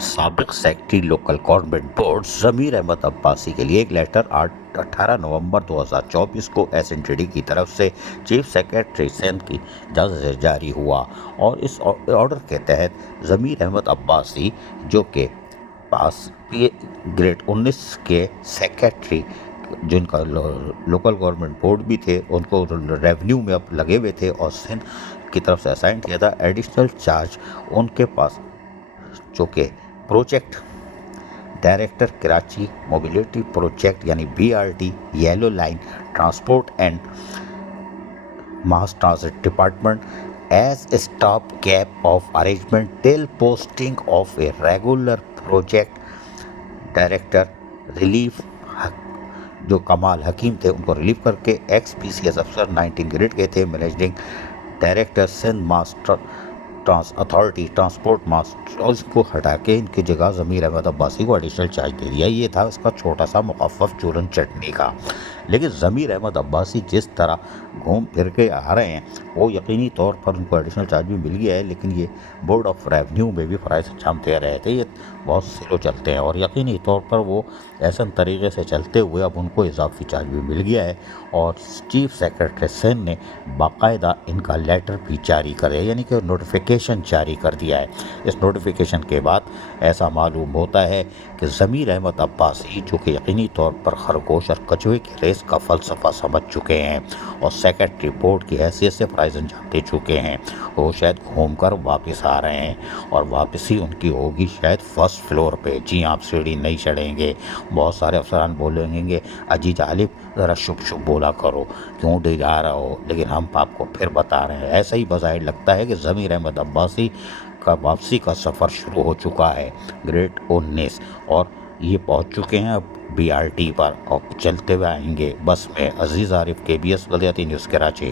سابق secretary local government board ضمیر احمد عباسی کے لیے ایک لیٹر 18 نومبر 2024 کو SNTD کی طرف سے چیف سیکرٹری سندھ کی اجازت سے جاری ہوا، اور اس آرڈر کے تحت ضمیر احمد عباسی جو کہ پاس گریڈ 19 کے سیکرٹری، جن کا لوکل گورنمنٹ بورڈ بھی تھے، ان کو ریونیو میں اب لگے ہوئے تھے اور سندھ کی طرف سے اسائن کیا تھا، ایڈیشنل چارج ان کے پاس جو کہ project director Karachi mobility project یعنی BRT yellow line transport and mass transit department as stop gap of arrangement till posting of a regular project director relief, جو کمال حکیم تھے ان کو ریلیف کر کے ایکس PCS افسر 19 گریڈ کے تھے، مینیجنگ ڈائریکٹر سندھ ماس اتھارٹی ٹرانسپورٹ ماس، اور اس کو ہٹا کے ان کی جگہ ضمیر احمد عباسی کو ایڈیشنل چارج دے دیا۔ یہ تھا اس کا چھوٹا سا مخفف چورن چٹنی کا، لیکن ضمیر احمد عباسی جس طرح گھوم پھر کے آ رہے ہیں وہ یقینی طور پر ان کو ایڈیشنل چارج بھی مل گیا ہے، لیکن یہ بورڈ آف ریونیو میں بھی فرائض انجام دے رہے تھے، یہ بہت سلو چلتے ہیں، اور یقینی طور پر وہ احسن طریقے سے چلتے ہوئے اب ان کو اضافی چارج بھی مل گیا ہے، اور چیف سیکرٹری سندھ نے باقاعدہ ان کا لیٹر بھی جاری کرے، یعنی کہ نوٹیفیکیشن جاری کر دیا ہے۔ اس نوٹیفیکیشن کے بعد ایسا معلوم ہوتا ہے کہ ضمیر احمد عباسی جو کہ یقینی طور پر خرگوش اور کچھوے کی ریس کا فلسفہ سمجھ چکے ہیں اور سیکرٹری بورڈ کی حیثیت سے فرائض انجام دے چکے ہیں، وہ شاید گھوم کر واپس آ رہے ہیں، اور واپسی ان کی ہوگی شاید فرسٹ فلور پہ۔ جی آپ سیڑھی نہیں چڑھیں گے، بہت سارے افسران بولیں گے اجی جالب ذرا شپ شپ بولا کرو، کیوں ڈرا رہا ہو، لیکن ہم آپ کو پھر بتا رہے ہیں، ایسا ہی بظاہر لگتا ہے کہ ضمیر احمد عباسی کا واپسی کا سفر شروع ہو چکا ہے گریڈ 19، اور یہ پہنچ چکے ہیں اب BRT پر، اور چلتے ہوئے آئیں گے بس میں۔ عزیز عارف، KBS بلدیاتی نیوز کراچی۔